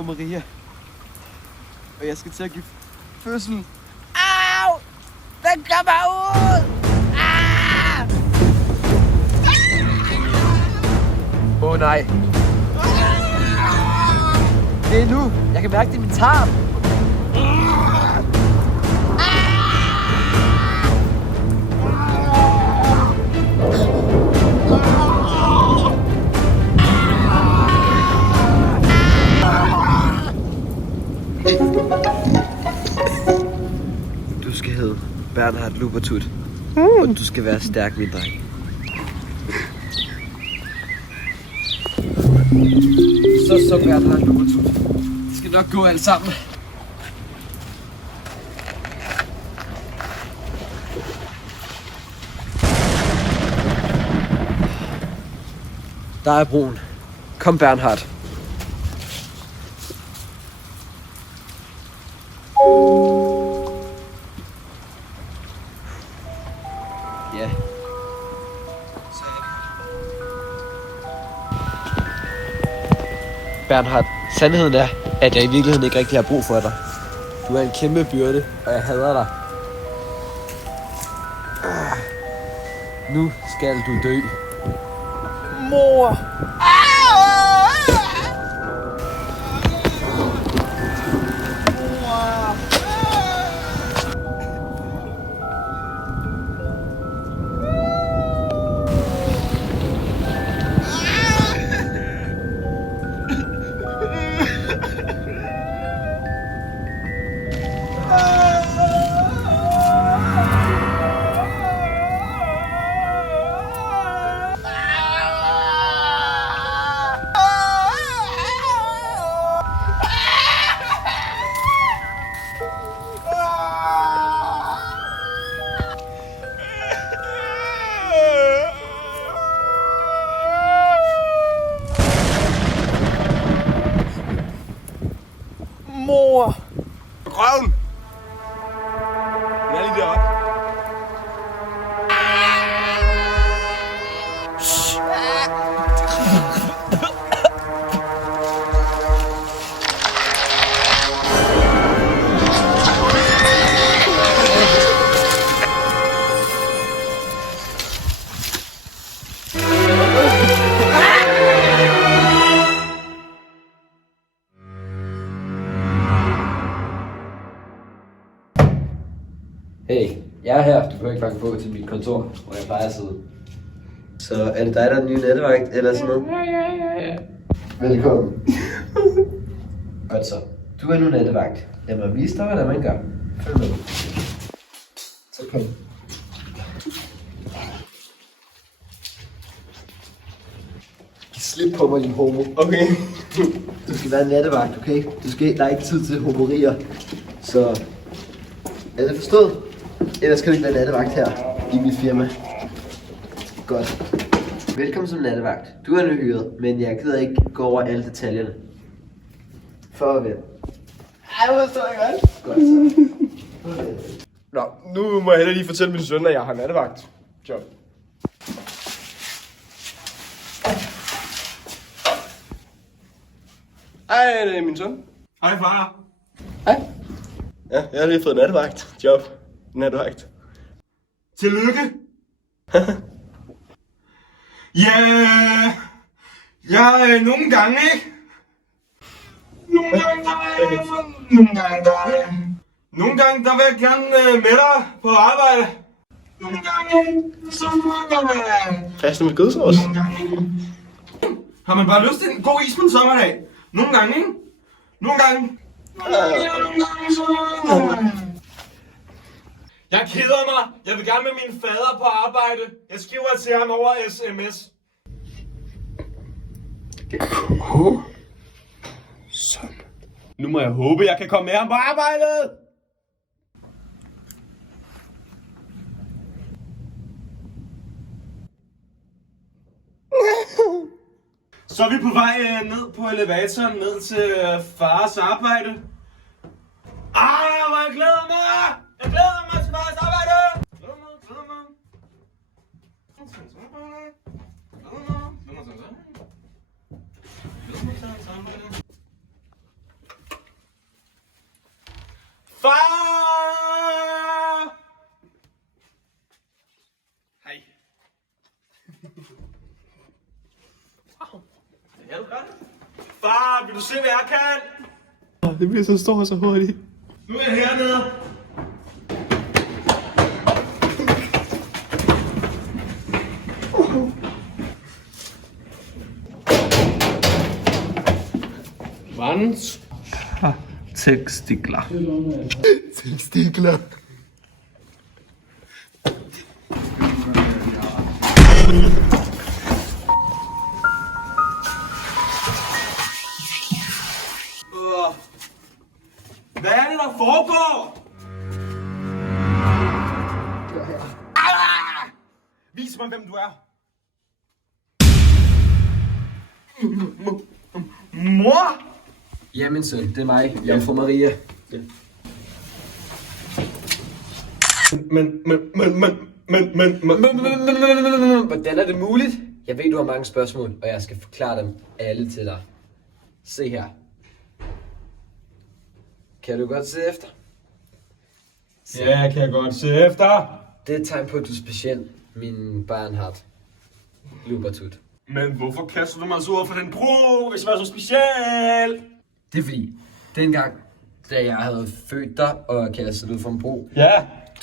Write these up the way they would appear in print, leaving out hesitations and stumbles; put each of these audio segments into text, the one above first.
for Maria. Og jeg skal til at give fødsel. Au! Den kommer ud! Åh nej. Det er nu. Jeg kan mærke det i min tarm. Du skal hedde Bernhard Lubertut, og du skal være stærk, min dreng. Så Bernhard Lubertut. Det skal nok gå alt sammen. Der er broen. Kom, Bernhard. Ja. Bernhard, sandheden er, at jeg i virkeligheden ikke rigtig har brug for dig. Du er en kæmpe byrde, og jeg hader dig. Nu skal du dø. Mor! Mor! Røven! Den er lige deroppe. Hey, jeg er her. Du behøver ikke banke på til mit kontor, hvor jeg plejer at sidde. Så er det dig, der er den nye nattevagt, eller sådan noget? Ja. Velkommen. Godt så. Du er nu nattevagt. Lad mig vise dig, hvordan man gør. Følg med. Så kom. Slip på mig, din homo. Okay. Du skal være nattevagt, okay? Der er ikke tid til homorier. Så er det forstået? Ellers skal du ikke være nattevagt her i mit firma. Godt. Velkommen som nattevagt. Du er nyhyret, men jeg gider ikke gå over alle detaljerne. Farvel. Ej, hvor står jeg godt. Godt så. Nå, nu må jeg heller lige fortælle min søn, at jeg har nattevagt. Job. Hej, det er min søn. Hej far. Hej. Ja, jeg har lige fået nattevagt. Job. Nattevagt. Tillykke. Ja, jeg nogle gange, ikke? Nogle gange, der vil jeg gerne med dig på arbejde. Nogle gange, så Faste med kødsovs. har man bare lyst til en god is på en sommerdag. Nogle gange, ikke? Nogle gange. Jeg keder mig. Jeg vil gerne med min fader på arbejde. Jeg skriver til ham over sms. Nu må jeg håbe, jeg kan komme med ham på arbejdet. Så er vi på vej ned på elevatoren, ned til fars arbejde. Hvor jeg glæder mig! Jeg glæder mig til fars arbejde! Glæder mig. Ja, du gør det. Far, vil du se, hvad jeg kan? Det bliver så stort så hurtigt. Nu er jeg hernede. Vans. Tekstikler. Testikler. Hvad er det, der foregår? Vis mig, hvem du er. Mor? Jamen søn, det er mig, Jomfru Maria. Men. Hvordan er det muligt? Jeg ved, du har mange spørgsmål, og jeg skal forklare dem alle til dig. Se her. Kan du godt se efter? Ja, kan jeg godt se efter. Det er et tegn på, at du er speciel, min Barnhart. Lubertut. Men hvorfor kaster du mig så ud for den bro, hvis jeg var så speciel? Det er fordi, dengang, da jeg havde født dig og kastet dig ud for en bro, Ja.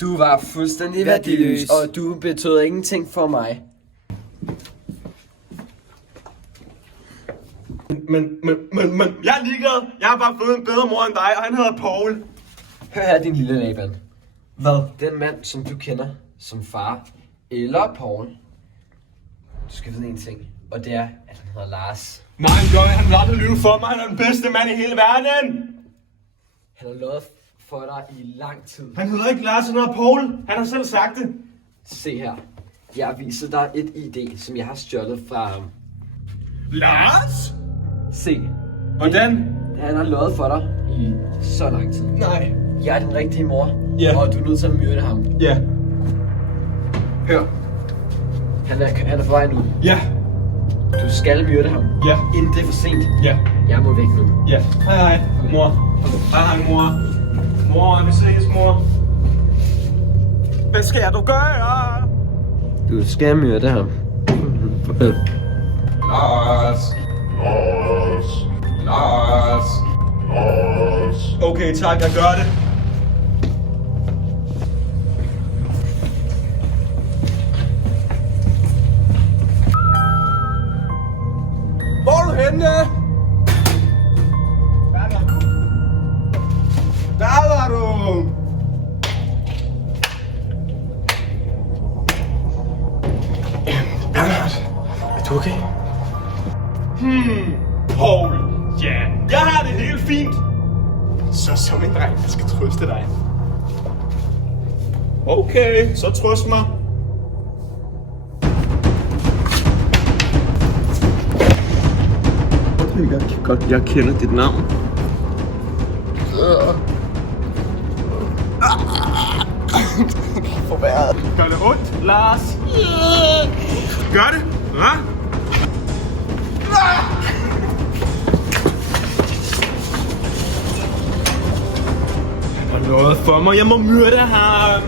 du var fuldstændig værdiløs, og du betød ingenting for mig. Men, jeg er ligeglad. Jeg har bare fået en bedre mor end dig, og han hedder Paul. Hør her, din lille Laban. Hvad? Den mand, som du kender som far, eller Paul, du skal vide en ting, og det er, at han hedder Lars. Nej, han vil aldrig lyve for mig. Han er den bedste mand i hele verden. Han har lovet for dig i lang tid. Han hedder ikke Lars, han hedder Paul. Han har selv sagt det. Se her. Jeg viser dig et ID, som jeg har stjålet fra ham. Lars? Se. Hvordan? Han har lovet for dig i så lang tid. Nej. Jeg er den rigtige mor, Ja. og du er nødt til at myrde ham. Ja. Hør. Han er på vej nu. Ja. Du skal myrde ham. Ja. Inden det er for sent. Ja. Jeg må væk nu. Ja. Hej, mor. Hej, mor. Mor, vi ses, mor. Hvad skal du gøre? Du skal myrde ham. Lars. Okay, tak, jeg gør det. Hvor er du henne? Der var du! Bernhard, er du okay? Paul, ja, jeg har det helt fint. Så som en dreng, der skal trøste dig. Okay, så trøst mig. Jeg kender dit navn. Gør det ondt, Lars? Gør det? Hva? Han har noget for mig. Jeg må myrde ham.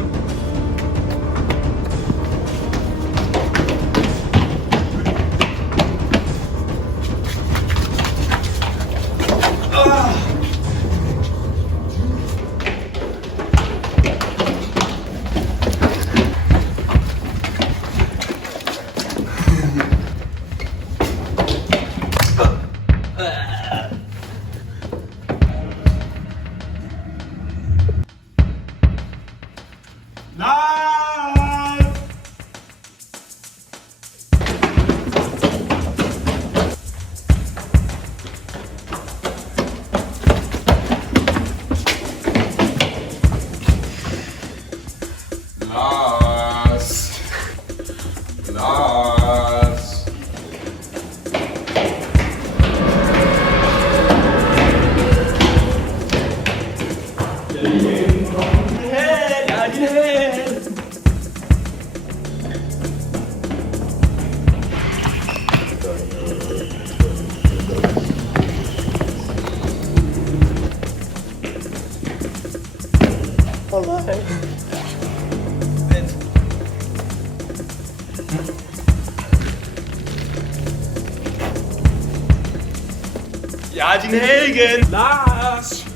Jeg er din held igen, Lars!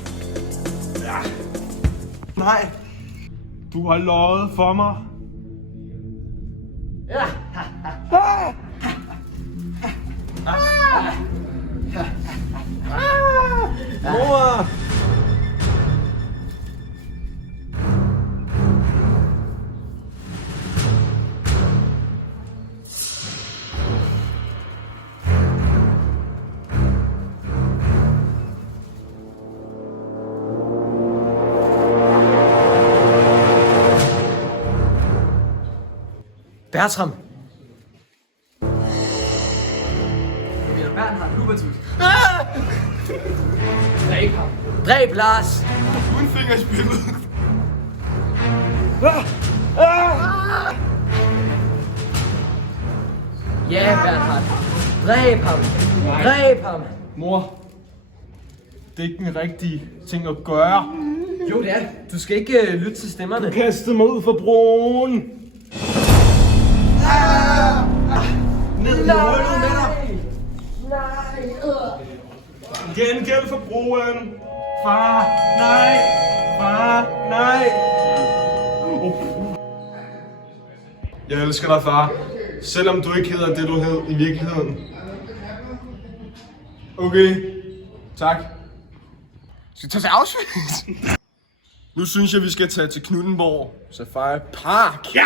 Ja. Nej. Du har løjet for mig. Mor! Bertram. Bernhard, Lubertus. Dræb ham. Dræb Lars. Uden fingerspillet. Ja, Bernhard. Dræb ham. Dræb ham. Mor, det er ikke den rigtige ting at gøre. Jo, det er. Du skal ikke lytte til stemmerne. Kastede mig ud for broen. Ned i hullet med dig. Gengæld for broen. Far, nej. Far, nej. Jeg elsker dig, far. Selvom du ikke hedder det, du hed i virkeligheden. Okay. Tak. Skal vi tage til Auschwitz? Nu synes jeg, vi skal tage til Knuthenborg Safari Park. Ja.